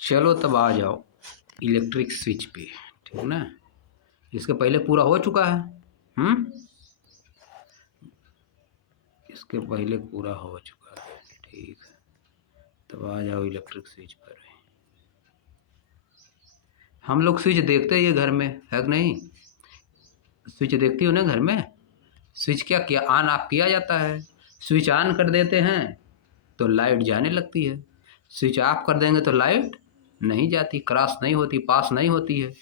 चलो तब आ जाओ इलेक्ट्रिक स्विच पे, ठीक ना। इसके पहले पूरा हो चुका है। इसके पहले पूरा हो चुका है, ठीक है। तब आ जाओ इलेक्ट्रिक स्विच पर। हम लोग स्विच देखते ही है घर में, है कि नहीं? स्विच देखती हो ना घर में। स्विच क्या किया ऑन ऑफ किया जाता है। स्विच ऑन कर देते हैं तो लाइट जाने लगती है। स्विच ऑफ कर देंगे तो लाइट नहीं जाती, क्रॉस नहीं होती, पास नहीं होती है।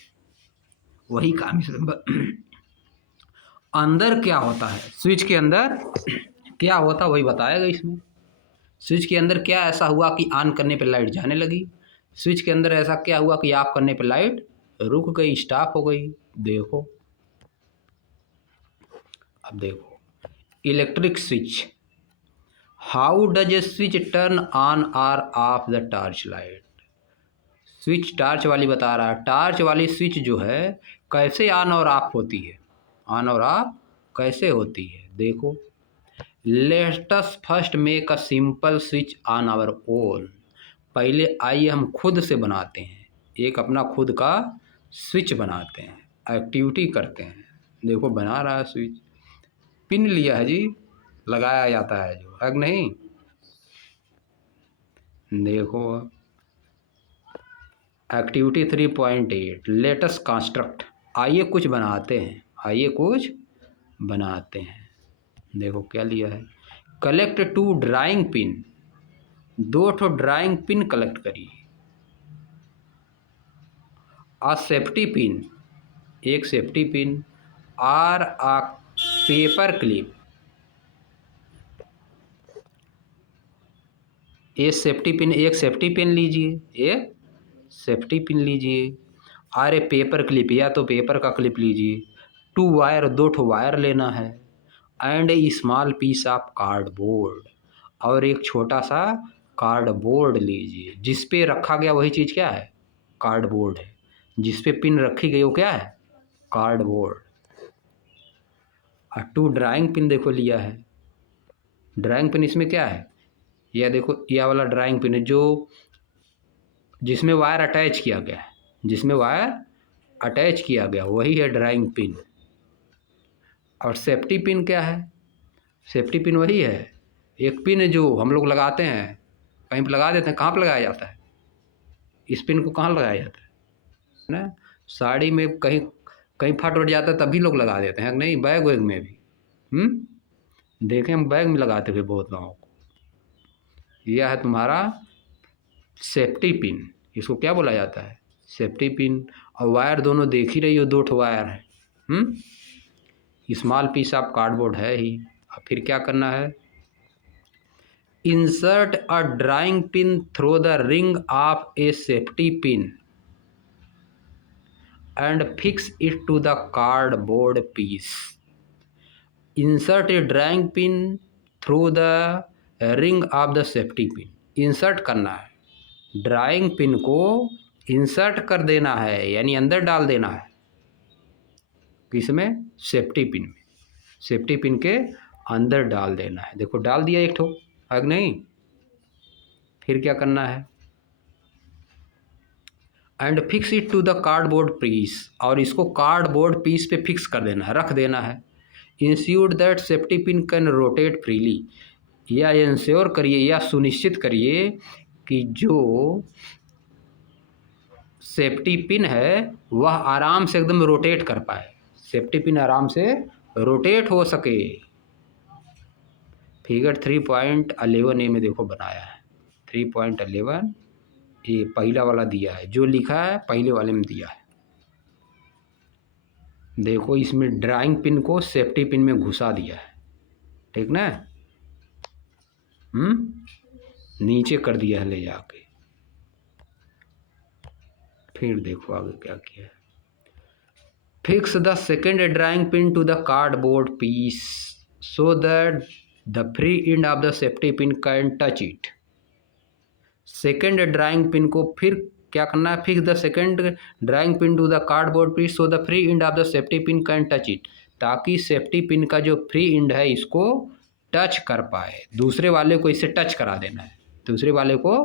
वही काम इसमें अंदर क्या होता है, स्विच के अंदर क्या होता वही बताएगा इसमें। स्विच के अंदर क्या ऐसा हुआ कि ऑन करने पे लाइट जाने लगी। स्विच के अंदर ऐसा क्या हुआ कि ऑफ करने पे लाइट रुक गई, स्टॉप हो गई। देखो, अब देखो electric switch. How does a switch turn on और off the torch light. Switch torch वाली बता रहा है, टॉर्च वाली स्विच जो है कैसे ऑन और ऑफ होती है, ऑन और ऑफ कैसे होती है। देखो, let us first make a simple switch on our own. पहले आइए हम खुद से बनाते हैं, एक अपना खुद का स्विच बनाते हैं, एक्टिविटी करते हैं। देखो बना रहा है स्विच, पिन लिया है जी, लगाया जाता है जो, है कि नहीं। देखो एक्टिविटी 3.8 लेटेस्ट कंस्ट्रक्ट। आइए कुछ बनाते हैं, आइए कुछ बनाते हैं। देखो क्या लिया है, कलेक्ट 2 ड्राइंग पिन। 2 ठो ड्राइंग पिन कलेक्ट करिए। आ सेफ्टी पिन, एक सेफ्टी पिन और आ पेपर क्लिप। ये सेफ्टी पिन, एक सेफ्टी पिन लीजिए, एक सेफ्टी पिन लीजिए। अरे पेपर क्लिप, या तो पेपर का क्लिप लीजिए। 2 वायर, 2 ठो वायर लेना है। And a small piece of cardboard, और एक छोटा सा कार्डबोर्ड लीजिए। जिस पे रखा गया वही चीज़ क्या है, कार्डबोर्ड है। जिस पे पिन रखी गई वो क्या है, कार्डबोर्ड। और 2 ड्राइंग पिन देखो लिया है। ड्राइंग पिन इसमें क्या है, यह देखो, यह वाला ड्राइंग पिन है जो जिसमें वायर अटैच किया गया है, जिसमें वायर अटैच किया गया वही है ड्राइंग पिन। और सेफ्टी पिन क्या है, सेफ्टी पिन वही है, एक पिन जो हम लोग लगाते हैं, कहीं पर लगा देते हैं। कहाँ पर लगाया जाता है इस पिन को, कहाँ लगाया जाता है ना, साड़ी में कहीं कहीं फट उट जाता है तभी लोग लगा देते हैं, नहीं बैग वैग में भी। देखें हम बैग में लगाते हुए बहुत लोगों को। यह है तुम्हारा सेफ्टी पिन, इसको क्या बोला जाता है, सेफ्टी पिन। और वायर दोनों देख ही रही हो, 2 ठो वायर है। स्मॉल पीस ऑफ कार्डबोर्ड है ही। अब फिर क्या करना है, insert a drawing pin through the ring of a safety pin and fix it to the cardboard piece. Insert a drawing pin through the ring of the safety pin. Insert करना है, drawing pin को insert कर देना है, यानी अंदर डाल देना है। किसमें, सेफ्टी पिन में, सेफ्टी पिन के अंदर डाल देना है। देखो डाल दिया एक ठो, है नहीं। फिर क्या करना है, and fix it to the cardboard piece, और इसको कार्डबोर्ड पीस पे फिक्स कर देना है, रख देना है। Ensure that safety pin can rotate freely. या इंश्योर करिए, या सुनिश्चित करिए कि जो सेफ्टी पिन है वह आराम से एकदम रोटेट कर पाए, सेफ्टी पिन आराम से रोटेट हो सके। फिगर 3.11 ए में देखो बनाया है। 3.11 ये पहला वाला दिया है, जो लिखा है पहले वाले में दिया है। देखो इसमें ड्राइंग पिन को सेफ्टी पिन में घुसा दिया है, ठीक ना। नीचे कर दिया है ले जाके। फिर देखो आगे क्या किया है, fix the second drawing pin to the cardboard piece so that the free end of the safety pin can touch it. Second drawing pin को फिर क्या करना है, fix the second drawing pin to the cardboard piece so the free end of the safety pin can touch it, ताकि safety pin का जो free and है इसको टच कर पाए। दूसरे वाले को इससे टच करा देना है, दूसरे वाले को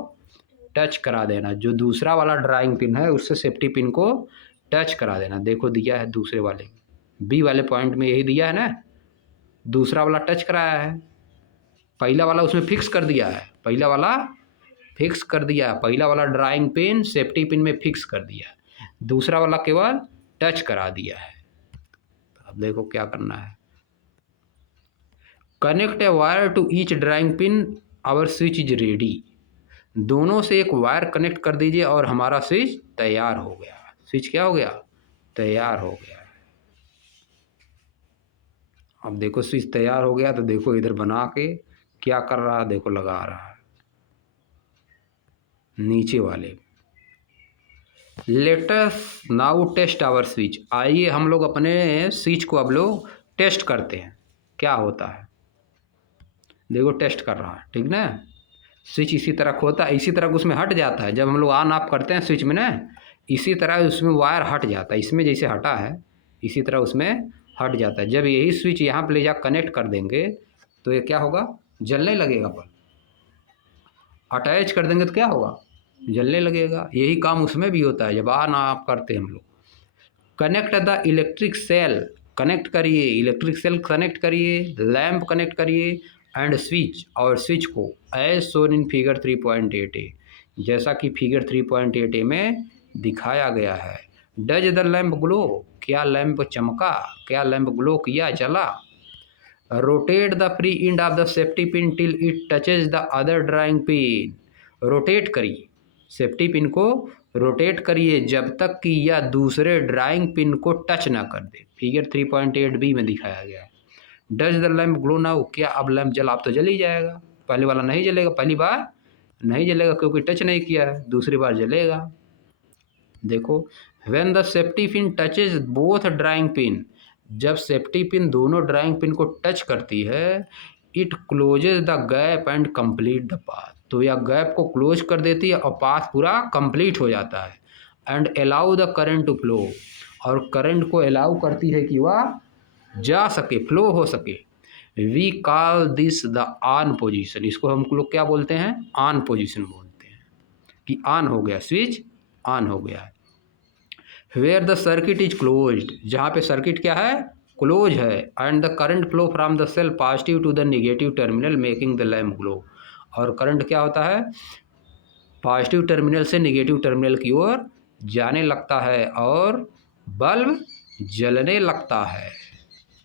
टच करा देना, जो दूसरा वाला ड्राइंग पिन है उससे सेफ्टी पिन को टच करा देना। देखो दिया है दूसरे वाले बी वाले पॉइंट में यही दिया है ना, दूसरा वाला टच कराया है, पहला वाला उसमें फिक्स कर दिया है, पहला वाला फिक्स कर दिया, पहला वाला ड्राइंग पिन सेफ्टी पिन में फिक्स कर दिया, दूसरा वाला केवल टच करा दिया है। अब देखो क्या करना है, connect a wire to each drawing pin, our switch is ready. दोनों से एक वायर कनेक्ट कर दीजिए और हमारा स्विच तैयार हो गया। स्विच क्या हो गया, तैयार हो गया। अब देखो स्विच तैयार हो गया, तो देखो इधर बना के क्या कर रहा है, देखो लगा रहा है नीचे वाले। Let us now test our switch. आइए हम लोग अपने स्विच को अब लोग टेस्ट करते हैं क्या होता है। देखो टेस्ट कर रहा है, ठीक ना। स्विच इसी तरह खोलता है, इसी तरह उसमें हट जाता है जब हम लोग ऑन ऑफ करते हैं स्विच में ना, इसी तरह उसमें वायर हट जाता है, इसमें जैसे हटा है इसी तरह उसमें हट जाता है। जब यही स्विच यहाँ पर ले जा कनेक्ट कर देंगे तो ये क्या होगा, जलने लगेगा। पर अटैच कर देंगे तो क्या होगा, जलने लगेगा। यही काम उसमें भी होता है जब ऑन ऑफ करते हैं हम लोग। Connect the electric cell, connect करिए, इलेक्ट्रिक सेल कनेक्ट करिए, लैंप कनेक्ट करिए एंड स्विच, और स्विच को as shown in figure 3.8a, जैसा कि फिगर 3.8a में दिखाया गया है। डज द लैंप ग्लो, क्या लैंप चमका, क्या लैंप ग्लो किया, चला। Rotate the free end of the safety pin till it touches the other drawing pin, rotate करिए, सेफ्टी पिन को रोटेट करिए जब तक कि यह दूसरे ड्राइंग पिन को टच ना कर दे। फिगर 3.8b में दिखाया गया है। Does the lamp glow now, क्या अब लैंप जला, अब तो जल ही जाएगा, पहले वाला नहीं जलेगा, पहली बार नहीं जलेगा क्योंकि टच नहीं किया है, दूसरी बार जलेगा। देखो when the safety pin touches both drawing pin, जब सेफ्टी पिन दोनों ड्राइंग पिन को टच करती है, it closes the gap and complete the path, तो यह गैप को क्लोज कर देती है और पाथ पूरा कंप्लीट हो जाता है। And allow the current to flow, और करंट को अलाउ करती है कि वह जा सके, फ्लो हो सके। We call this the on position, इसको हम लोग क्या बोलते हैं, ऑन पोजीशन बोलते हैं कि ऑन हो गया, स्विच ऑन हो गया है। Where the circuit is closed, जहाँ पे सर्किट क्या है, क्लोज है। And the current flow from the cell positive to the negative terminal making the lamp glow, और करंट क्या होता है, पॉजिटिव टर्मिनल से नेगेटिव टर्मिनल की ओर जाने लगता है और बल्ब जलने लगता है।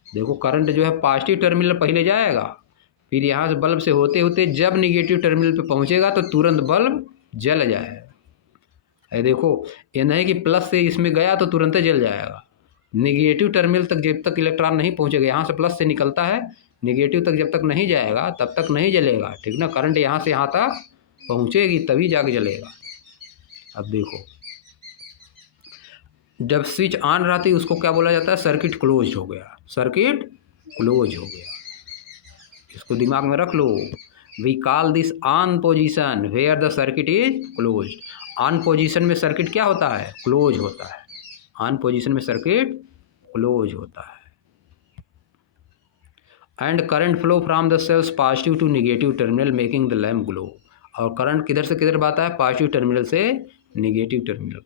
देखो करंट जो है पॉजिटिव टर्मिनल पहले जाएगा, फिर यहाँ से बल्ब से होते होते जब नेगेटिव टर्मिनल पे पहुँचेगा तो तुरंत बल्ब जल जाएगा। ये देखो ये नहीं कि प्लस से इसमें गया तो तुरंत जल जाएगा, नेगेटिव टर्मिनल तक जब तक इलेक्ट्रॉन नहीं पहुँचेगा, यहाँ से प्लस से निकलता है, नेगेटिव तक जब तक नहीं जाएगा तब तक नहीं जलेगा, ठीक ना। करंट यहाँ से यहाँ तक पहुँचेगी तभी जाके जलेगा। अब देखो जब स्विच ऑन रहती है उसको क्या बोला जाता है, सर्किट क्लोज हो गया, सर्किट क्लोज हो गया, इसको दिमाग में रख लो। We call this on position where the circuit is close, on position में सर्किट क्या होता है, क्लोज होता है, ऑन पोजीशन में सर्किट क्लोज होता है। And current flow from the cell's positive to negative terminal making the lamp glow, और करंट किधर से किधर आता है, पॉजिटिव टर्मिनल से negative terminal.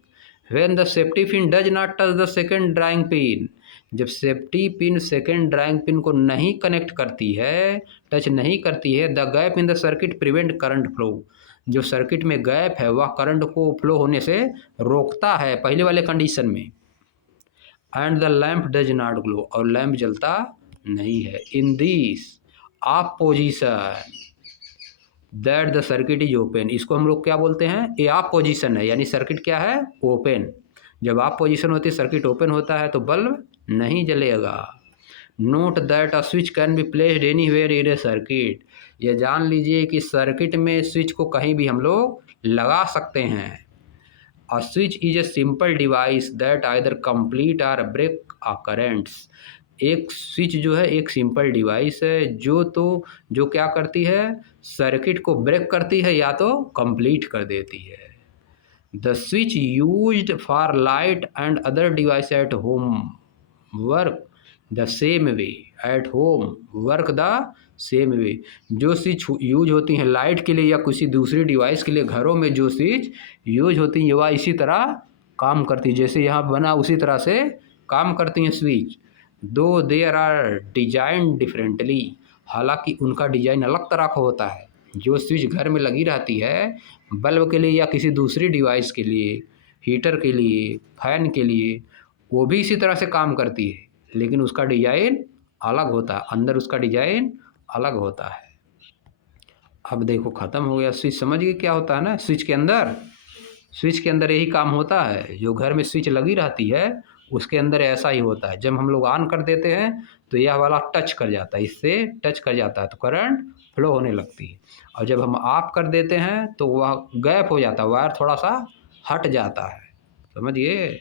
When the safety pin does not touch the second drawing pin, जब safety pin second drawing pin को नहीं कनेक्ट करती है, टच नहीं करती है, the gap in the circuit prevent current flow, जो सर्किट में गैप है वह करंट को फ्लो होने से रोकता है पहले वाले कंडीशन में। And the lamp does not glow, और लैम्प जलता नहीं है। In this of position that the circuit is open, इसको हम लोग क्या बोलते हैं, ये ऑफ पोजीशन है, यानी सर्किट क्या है, ओपन। जब ऑफ पोजीशन होती है सर्किट ओपन होता है तो बल्ब नहीं जलेगा। Note that a switch can be placed anywhere in A circuit, ये जान लीजिए कि सर्किट में स्विच को कहीं भी हम लोग लगा सकते हैं। A switch is a simple device that either complete और ब्रेक अ करेंट्स, एक स्विच जो है एक सिंपल डिवाइस है जो क्या करती है, सर्किट को ब्रेक करती है या तो कंप्लीट कर देती है। The switch used for light and other device at home work the same way, at home work the same way जो स्विच यूज होती हैं लाइट के लिए या किसी दूसरी डिवाइस के लिए घरों में जो स्विच यूज होती हैं वह इसी तरह काम करती है जैसे यहाँ बना उसी तरह से काम करती हैं स्विच। दो देयर आर डिजाइन डिफरेंटली, हालांकि उनका डिजाइन अलग तरह का होता है। जो स्विच घर में लगी रहती है बल्ब के लिए या किसी दूसरी डिवाइस के लिए, हीटर के लिए, फैन के लिए, वो भी इसी तरह से काम करती है लेकिन उसका डिजाइन अलग होता है, अंदर उसका डिजाइन अलग होता है। अब देखो ख़त्म हो गया। स्विच समझ गए क्या होता है ना। स्विच के अंदर यही काम होता है। जो घर में स्विच लगी रहती है उसके अंदर ऐसा ही होता है। जब हम लोग ऑन कर देते हैं तो यह वाला टच कर जाता है, इससे टच कर जाता है तो करंट फ्लो होने लगती है। और जब हम ऑफ कर देते हैं तो वह गैप हो जाता है, वायर थोड़ा सा हट जाता है। समझिए।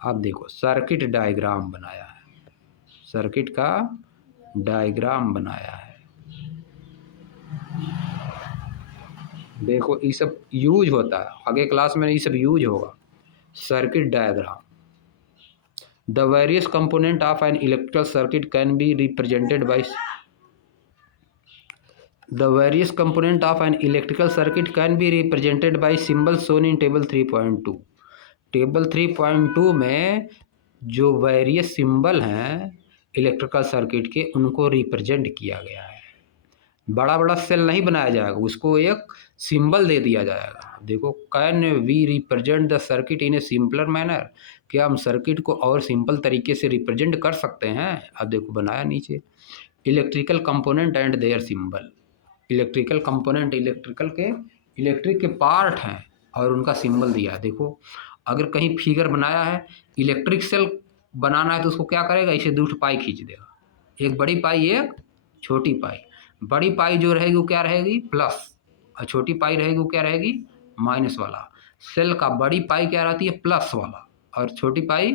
अब देखो सर्किट डायग्राम बनाया है, सर्किट का डायग्राम बनाया है। देखो ये सब यूज होता है, आगे क्लास में ये सब यूज होगा। Circuit diagram, the various component of an electrical circuit can be represented by The various component of an electrical circuit can be represented by symbols shown in table 3.2। Table 3.2 में जो various symbol हैं electrical circuit के उनको represent किया गया है। बड़ा बड़ा सेल नहीं बनाया जाएगा, उसको एक सिंबल दे दिया जाएगा। देखो can we represent the circuit in a simpler manner, क्या हम सर्किट को और सिंपल तरीके से रिप्रेजेंट कर सकते हैं। अब देखो बनाया नीचे electrical component and their symbol. Electrical component electric के पार्ट हैं और उनका सिंबल दिया है। देखो अगर कहीं फिगर बनाया है, इलेक्ट्रिक सेल बनाना है तो उसको क्या करेगा, इसे दो पाई खींच देगा, एक बड़ी पाई एक छोटी पाई। बड़ी पाई जो रहेगी वो क्या रहेगी प्लस, और छोटी पाई रहेगी वो क्या रहेगी माइनस वाला। सेल का बड़ी पाई क्या रहती है प्लस वाला और छोटी पाई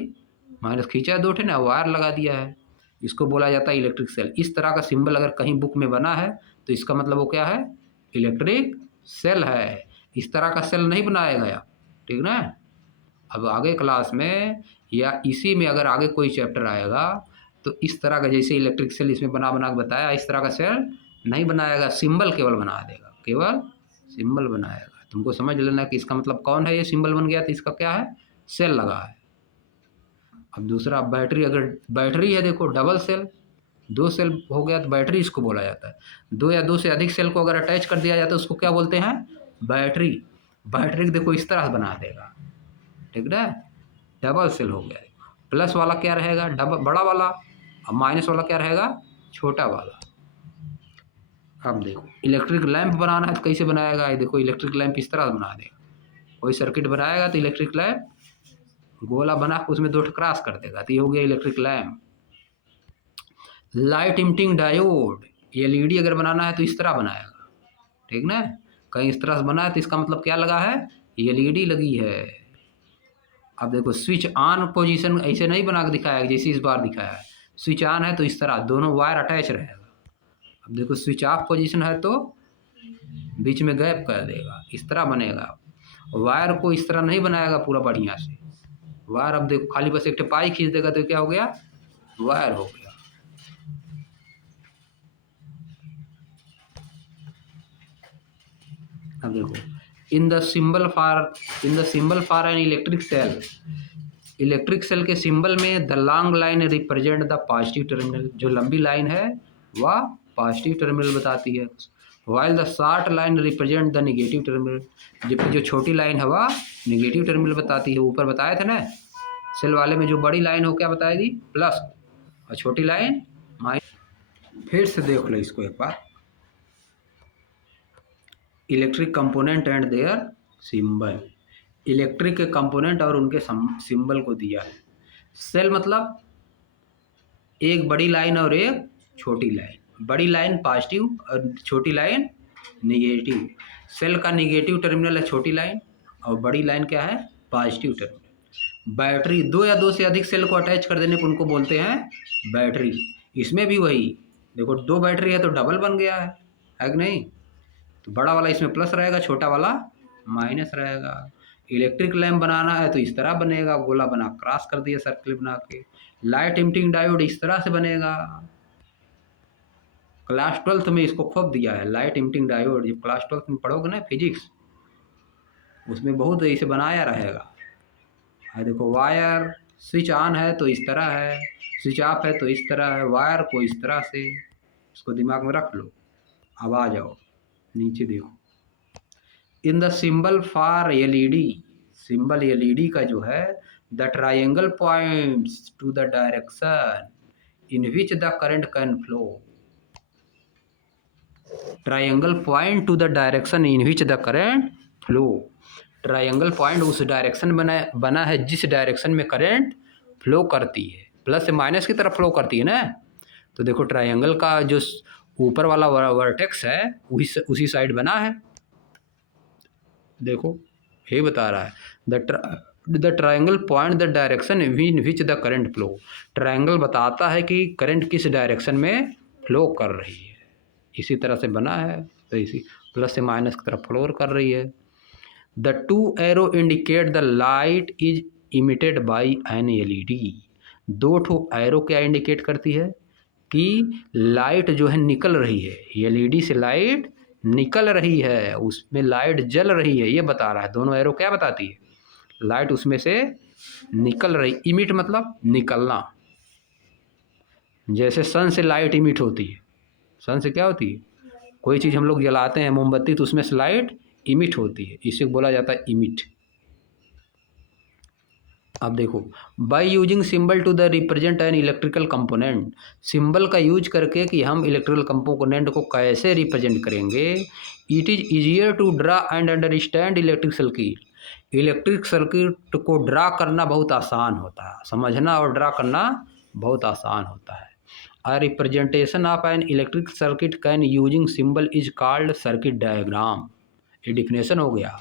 माइनस। खींचा है दो ठे ना, वायर लगा दिया है, इसको बोला जाता है इलेक्ट्रिक सेल। इस तरह का सिंबल अगर कहीं बुक में बना है तो इसका मतलब वो क्या है इलेक्ट्रिक सेल है। इस तरह का सेल नहीं बनाया गया, ठीक ना। अब आगे क्लास में या इसी में अगर आगे कोई चैप्टर आएगा तो इस तरह का जैसे इलेक्ट्रिक सेल इसमें बना बना के बताया, इस तरह का सेल नहीं बनाएगा, सिंबल केवल बना देगा, केवल सिंबल बनाएगा। तुमको समझ लेना कि इसका मतलब कौन है, ये सिंबल बन गया तो इसका क्या है सेल लगा है। अब दूसरा बैटरी, अगर बैटरी है देखो डबल सेल, दो सेल हो गया तो बैटरी इसको बोला जाता है। दो या दो से अधिक सेल को अगर अटैच कर दिया जाता है उसको क्या बोलते हैं बैटरी। बैटरी को देखो इस तरह से बना देगा, ठीक ना। डबल सेल हो गया, प्लस वाला क्या रहेगा डबल बड़ा वाला, और माइनस वाला क्या रहेगा छोटा वाला। अब देखो इलेक्ट्रिक लैंप बनाना है तो कैसे बनाएगा, ये देखो इलेक्ट्रिक लैंप इस तरह से बना देगा। कोई सर्किट बनाएगा तो इलेक्ट्रिक लैंप गोला बना के उसमें दो क्रॉस कर देगा तो ये हो गया electric lamp. Light emitting diode, LED अगर बनाना है तो इस तरह बनाएगा, ठीक ना। कहीं इस तरह से बना है तो इसका मतलब क्या लगा है एलईडी लगी है। अब देखो स्विच ऑन पोजीशन ऐसे नहीं बना के दिखाया जैसे इस बार दिखाया है। स्विच ऑन है तो इस तरह दोनों वायर अटैच रहेगा। अब देखो स्विच ऑफ पोजीशन है तो बीच में गैप कर देगा, इस तरह बनेगा। वायर को इस तरह नहीं बनाएगा पूरा बढ़िया से वायर। अब देखो खाली बस एक पाई खींच देगा तो क्या हो गया वायर हो गया। अब देखो in the symbol for an electric cell, electric cell के सिंबल में the long line represent the positive terminal, जो लंबी लाइन है वह पॉजिटिव टर्मिनल बताती है। While the short line represent the negative terminal, जबकि जो छोटी लाइन है वह निगेटिव टर्मिनल बताती है। ऊपर बताए थे ना सेल वाले में जो बड़ी लाइन हो क्या बताएगी प्लस और छोटी लाइन माइनस। फिर से देख लो इसको एक बार, electric component and their symbol. Electric के कंपोनेंट और उनके सिंबल को दिया है। सेल मतलब एक बड़ी लाइन और एक छोटी लाइन, बड़ी लाइन पॉजिटिव और छोटी लाइन निगेटिव। सेल का निगेटिव टर्मिनल है छोटी लाइन और बड़ी लाइन क्या है पॉजिटिव टर्मिनल। बैटरी दो या दो से अधिक सेल को अटैच कर देने पर उनको बोलते हैं बैटरी। इसमें भी वही देखो दो बैटरी है तो डबल बन गया है कि नहीं। तो बड़ा वाला इसमें प्लस रहेगा, छोटा वाला माइनस रहेगा। इलेक्ट्रिक लैंप बनाना है तो इस तरह बनेगा, गोला बना क्रॉस कर दिया सर्किल बना के। लाइट इमिटिंग डायोड इस तरह से बनेगा, क्लास 12th में इसको खूब दिया है, लाइट इमिटिंग डायोड। जब क्लास 12th में पढ़ोगे ना फिजिक्स, उसमें बहुत ऐसे बनाया रहेगा। देखो वायर स्विच ऑन है तो इस तरह है, स्विच ऑफ है तो इस तरह है, वायर को इस तरह से, इसको दिमाग में रख लो। अब आ जाओ नीचे देखो, in the symbol for LED, symbol LED का जो है, the triangle points to the direction in which the current can flow. Triangle point to the direction in which the current flow. Triangle point उस direction बना है जिस direction में current flow करती है, प्लस से माइनस की तरफ फ्लो करती है ना। तो देखो ट्राइंगल का जो ऊपर वाला वर्टेक्स है उसी साइड बना है। देखो ये बता रहा है the triangle point the direction in which the current flow. Triangle बताता है कि करंट किस डायरेक्शन में फ्लो कर रही है, इसी तरह से बना है, तो इसी प्लस से माइनस की तरफ फ्लो कर रही है। The two arrow indicate the light is emitted by an LED. दो ठो एरो क्या इंडिकेट करती है कि लाइट जो है निकल रही है, एलईडी से लाइट निकल रही है, उसमें लाइट जल रही है, ये बता रहा है। दोनों एरो क्या बताती है, लाइट उसमें से निकल रही। इमिट मतलब निकलना, जैसे सन से लाइट इमिट होती है। सन से क्या होती है, कोई चीज़ हम लोग जलाते हैं मोमबत्ती, तो उसमें से लाइट इमिट होती है, इसे बोला जाता है इमिट। अब देखो, by using symbol to the represent an electrical component, symbol का यूज करके कि हम इलेक्ट्रिकल कंपोनेंट को कैसे रिप्रेजेंट करेंगे। It is easier to draw and understand electric circuit. Electric circuit को ड्रा करना बहुत आसान होता है, समझना और ड्रा करना बहुत आसान होता है। A representation of an electric circuit can using symbol is called circuit diagram. ये डिफिनेशन हो गया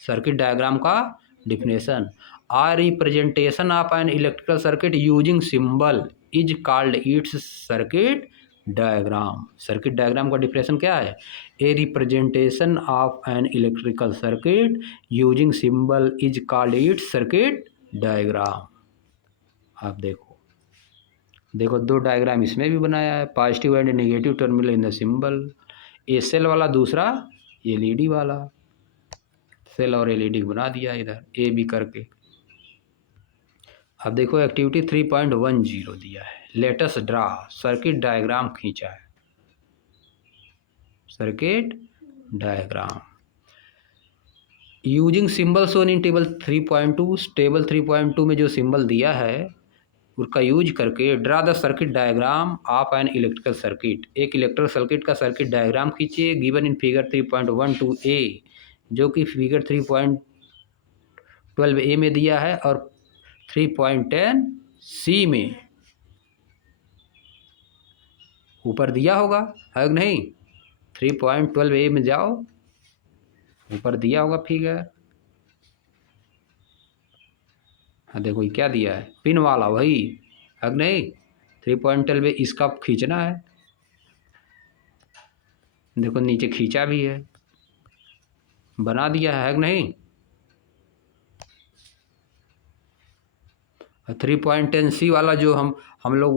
सर्किट डायग्राम का definition. A representation of an electrical circuit using symbol is called it's circuit diagram. Circuit diagram का definition क्या है, a representation of an electrical circuit using symbol is called it's circuit diagram. आप देखो दो diagram इसमें भी बनाया है, positive and negative terminal in the symbol. A cell वाला, दूसरा एलईडी वाला। सेल और एलईडी बना दिया इधर ए बी करके। अब देखो एक्टिविटी 3.10 दिया है, लेटेस्ट ड्रा सर्किट डायग्राम खींचा है। Circuit diagram using symbol shown in table 3.2। Table 3.2 में जो सिंबल दिया है उसका यूज करके draw the circuit diagram of an electrical circuit. एक इलेक्ट्रिकल सर्किट का सर्किट डायग्राम खींचिए गिवन इन फिगर 3.12 ए, जो कि फिगर 3.12 ए में दिया है और 3.10 सी में ऊपर दिया होगा, है कि नहीं। 3.12 ए में जाओ, ऊपर दिया होगा फिगर। हाँ देखो ये क्या दिया है, पिन वाला, वही है कि नहीं। 3.12 ए इसका खींचना है, देखो नीचे खींचा भी है, बना दिया है कि नहीं। 3.10 सी वाला जो हम लोग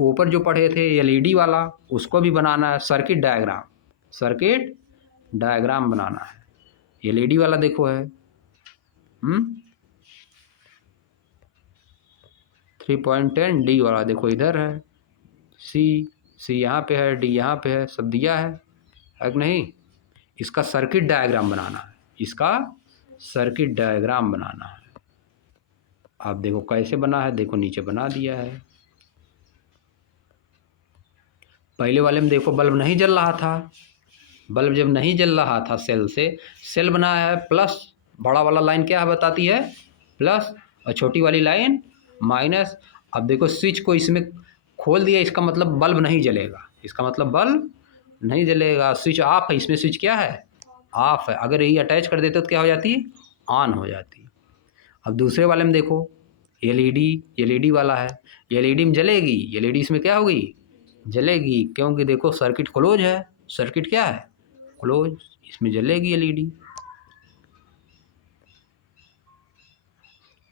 ऊपर जो पढ़े थे एलईडी वाला, उसको भी बनाना है सर्किट डायग्राम। सर्किट डायग्राम बनाना है, एलईडी वाला देखो है 3.10 डी वाला देखो इधर है, सी यहाँ पे है, डी यहाँ पे है, सब दिया है कि नहीं। इसका सर्किट डायग्राम बनाना है, इसका सर्किट डायग्राम बनाना है। आप देखो कैसे बना है, देखो नीचे बना दिया है। पहले वाले में देखो बल्ब नहीं जल रहा था, बल्ब जब नहीं जल रहा था सेल से, सेल बनाया है प्लस, बड़ा वाला लाइन क्या है बताती है प्लस, और छोटी वाली लाइन माइनस। अब देखो स्विच को इसमें खोल दिया, इसका मतलब बल्ब नहीं जलेगा, इसका मतलब बल्ब नहीं जलेगा। स्विच ऑफ है, इसमें स्विच क्या है ऑफ है, अगर यही अटैच कर देते तो क्या हो जाती है ऑन हो जाती। अब दूसरे वाले में देखो एलईडी वाला है, एलईडी में जलेगी, एलईडी इसमें क्या होगी जलेगी, क्योंकि देखो सर्किट क्लोज है, सर्किट क्या है क्लोज, इसमें जलेगी एलईडी।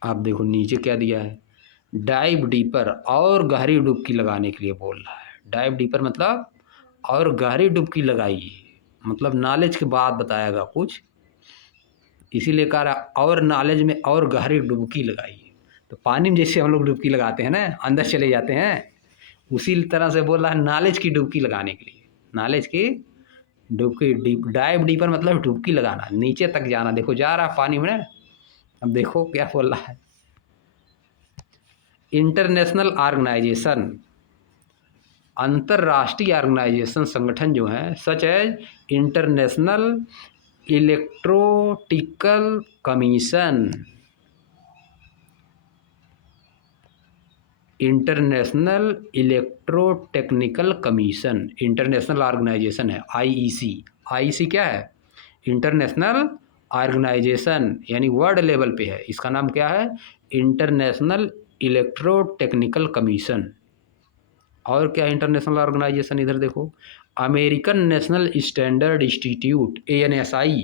आप देखो नीचे क्या दिया है, डाइव डीपर और गहरी डुबकी लगाने के लिए बोल रहा है। डाइव डीपर मतलब और गहरी डुबकी लगाइए, मतलब नॉलेज की बात बताएगा कुछ, इसीलिए कह रहा और नॉलेज में और गहरी डुबकी लगाइए। तो पानी में जैसे हम लोग डुबकी लगाते हैं ना, अंदर चले जाते हैं, उसी तरह से बोल रहा है नॉलेज की डुबकी लगाने के लिए। नॉलेज की डुबकी, डीप डाइव डीपर मतलब डुबकी लगाना, नीचे तक जाना। देखो जा रहा पानी में ना, अब देखो क्या बोल रहा है। इंटरनेशनल ऑर्गेनाइजेशन, अंतर्राष्ट्रीय ऑर्गेनाइजेशन संगठन जो हैं, such as international electrotechnical commission, international electrotechnical commission, international organisation है आईईसी। आईईसी क्या है? इंटरनेशनल ऑर्गेनाइजेशन, यानी वर्ल्ड लेवल पे है। इसका नाम क्या है? International electrotechnical commission. और क्या इंटरनेशनल ऑर्गेनाइजेशन, इधर देखो, American national standard institute ANSI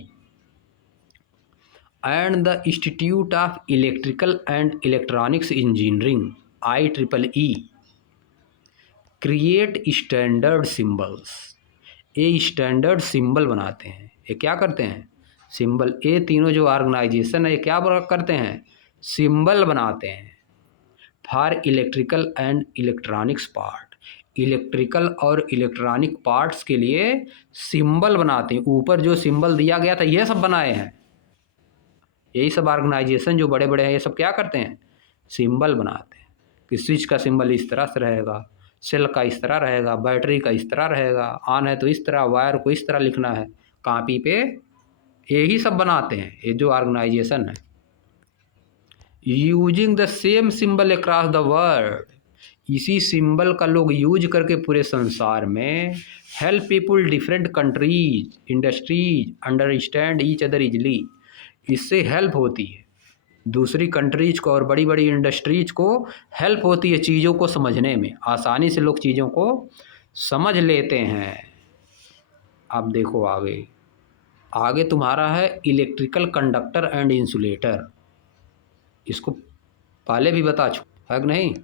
and the institute of electrical and electronics engineering IEEE create standard symbols. ये स्टैंडर्ड सिंबल बनाते हैं। ये क्या करते हैं? सिंबल। ये तीनों जो ऑर्गेनाइजेशन है, ये क्या करते हैं? सिंबल बनाते हैं for electrical and electronics part. Electrical और इलेक्ट्रॉनिक पार्ट्स के लिए सिंबल बनाते हैं। ऊपर जो सिंबल दिया गया था ये सब बनाए हैं। यही सब ऑर्गेनाइजेशन जो बड़े बड़े हैं, ये सब क्या करते हैं? सिंबल बनाते हैं कि स्विच का सिंबल इस तरह से रहेगा, सेल का इस तरह रहेगा, बैटरी का इस तरह रहेगा, ऑन है तो इस तरह, वायर को इस तरह लिखना है कॉपी पे। यही सब बनाते हैं ये जो ऑर्गेनाइजेशन है। Using the same symbol across the world, इसी सिंबल का लोग यूज करके पूरे संसार में help people different countries industries understand each other easily. इससे हेल्प होती है दूसरी कंट्रीज को और बड़ी बड़ी इंडस्ट्रीज को हेल्प होती है चीज़ों को समझने में। आसानी से लोग चीज़ों को समझ लेते हैं। अब देखो आगे, आगे तुम्हारा है इलेक्ट्रिकल कंडक्टर एंड इंसुलेटर। इसको पहले भी बता चुका है कि नहीं?